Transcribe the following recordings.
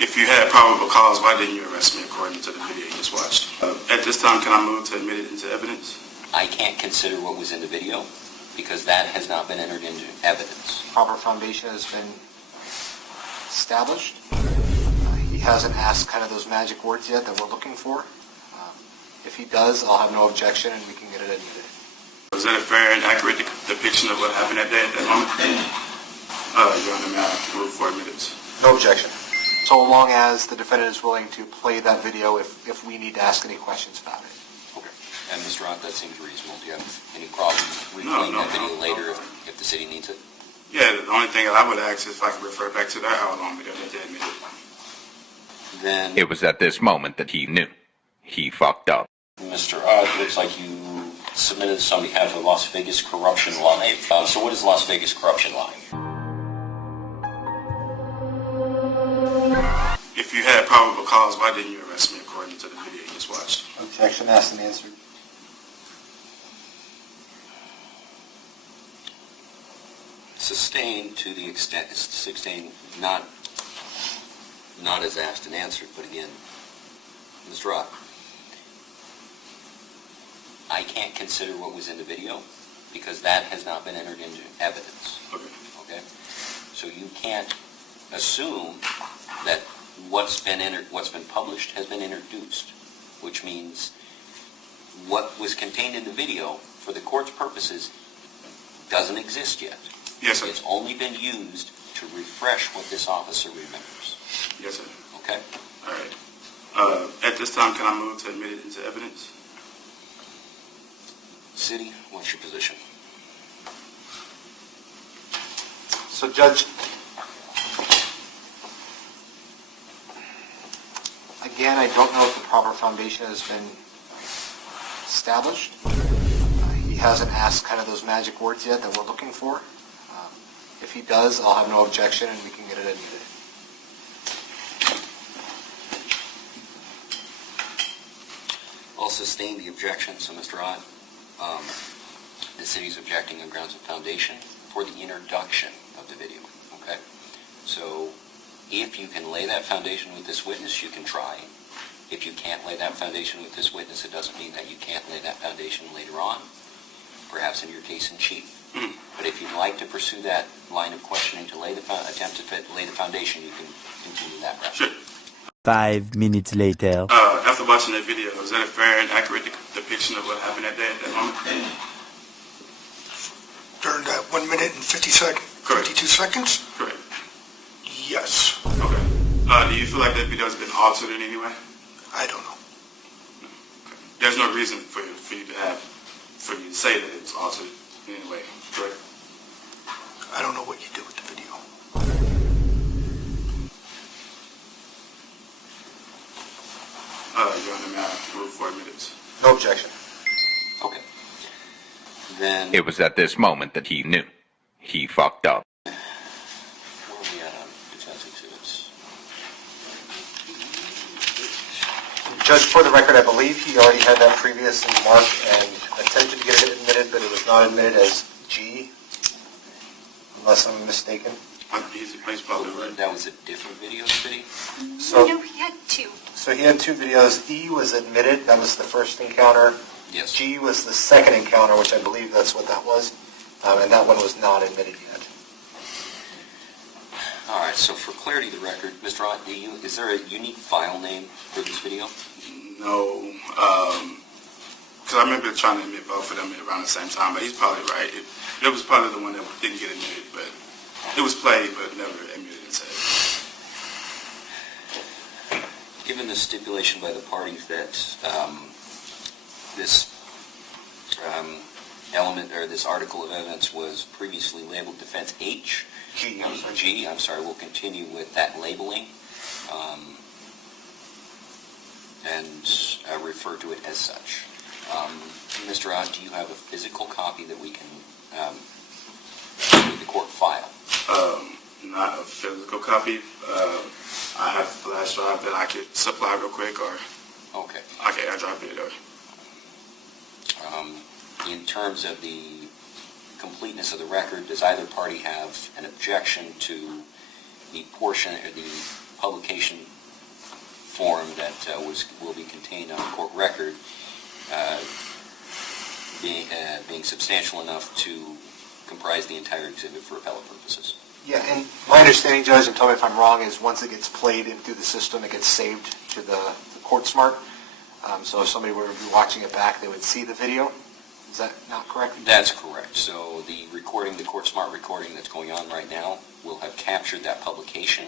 If you had probable cause, why didn't you arrest me according to the video you just watched? At this time, can I move to admit it into evidence? I can't consider what was in the video because that has not been entered into evidence. Proper foundation has been established. He hasn't asked kind of those magic words yet that we're looking for. If he does, I'll have no objection and we can get it admitted. Was that a fair and accurate depiction of what happened that day at that moment? Your Honor, may I move for admittance? No objection. So long as the defendant is willing to play that video if we need to ask any questions about it. Okay. And Mr. Ott, that seems reasonable. Do you have any problems replaying that video later if the city needs it? Yeah, the only thing I would ask is if I could refer back to that hour-long video that they admitted. Then it was at this moment that he knew. He fucked up. Mr. Ott, it looks like you submitted this on behalf of Las Vegas Corruption Live. So what is Las Vegas Corruption Live? If you had probable cause, why didn't you arrest me according to the video you just watched? Objection asked and answered. Sustained to the extent, sustained not as asked and answered, but again, Mr. Ott, I can't consider what was in the video because that has not been entered into evidence. Okay? So you can't assume that what's been published has been introduced, which means what was contained in the video for the court's purposes doesn't exist yet. Yes, sir. It's only been used to refresh what this officer remembers. Yes, sir. Okay? All right. At this time, can I move to admit it into evidence? City, what's your position? So, Judge, again, I don't know if the proper foundation has been established. He hasn't asked kind of those magic words yet that we're looking for. If he does, I'll have no objection and we can get it admitted. I'll sustain the objection, so Mr. Ott, the city's objecting on grounds of foundation for the introduction of the video, okay? So if you can lay that foundation with this witness, you can try. If you can't lay that foundation with this witness, it doesn't mean that you can't lay that foundation later on, perhaps in your case in chief. But if you'd like to pursue that line of questioning to lay attempt to lay the foundation, you can continue that route. Sure. 5 minutes later. After watching that video, was that a fair and accurate depiction of what happened that day at that moment? During that 1 minute and 52 seconds? Correct. Yes. Okay. Do you feel like that video has been altered in any way? I don't know. No. Okay. There's no reason for you to say that it's altered in any way, correct? I don't know what you did with the video. Your Honor, may I move for admittance? No objection. Okay. Then It was at this moment that he knew. He fucked up. where are we at on defense exhibits? Judge, for the record, I believe he already had that previously marked and attempted to get it admitted, but it was not admitted as G, unless I'm mistaken. He's probably right. That was a different video, City? So, No, he had two. so he had two videos. E was admitted, that was the first encounter. Yes. G was the second encounter, which I believe that's what that was, and that one was not admitted yet. All right, so for clarity of the record, Mr. Ott, is there a unique file name for this video? No, because I remember trying to admit both of them around the same time, but he's probably right. It was probably the one that didn't get admitted, but it was played, but never admitted and said. Given the stipulation by the parties that this element or this article of evidence was previously labeled defense H, G, I'm sorry, we'll continue with that labeling and refer to it as such. Mr. Ott, do you have a physical copy that we can the court file? Not a physical copy. I have a flash drive that I could supply real quick, or Okay. I can airdrop it. In terms of the completeness of the record, does either party have an objection to the portion or the publication form that will be contained on the court record being substantial enough to comprise the entire exhibit for appellate purposes. Yeah, and my understanding, Judge, and tell me if I'm wrong, is once it gets played into the system, it gets saved to the court smart. So if somebody were to be watching it back, they would see the video. Is that not correct? That's correct. So the recording, the court smart recording that's going on right now, will have captured that publication.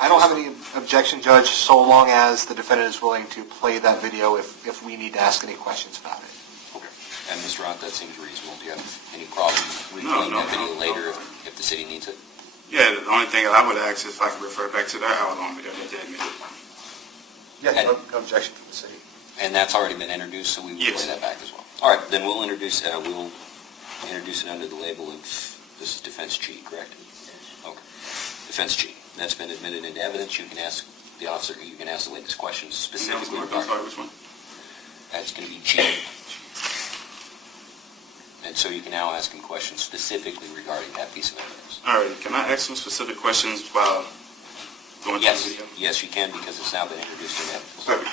I don't have any objection, Judge, so long as the defendant is willing to play that video if we need to ask any questions about it. Okay. And Mr. Ott, that seems reasonable. Do you have any problem replaying that video later if the city needs it? Yeah, the only thing I would ask is if I could refer back to that hour-long video that they admitted. Yeah, no objection from the city. And that's already been introduced, so we will play that back as well. All right, then we'll introduce it under the label of, this is defense G, correct? Okay. Defense G. That's been admitted into evidence. You can ask the officer, you can ask the witness questions specifically I'm regarding. sorry, which one? That's going to be G. And so you can now ask him questions specifically regarding that piece of evidence. All right, can I ask some specific questions while going through the video? Yes, you can, because it's now been introduced in evidence. Perfect.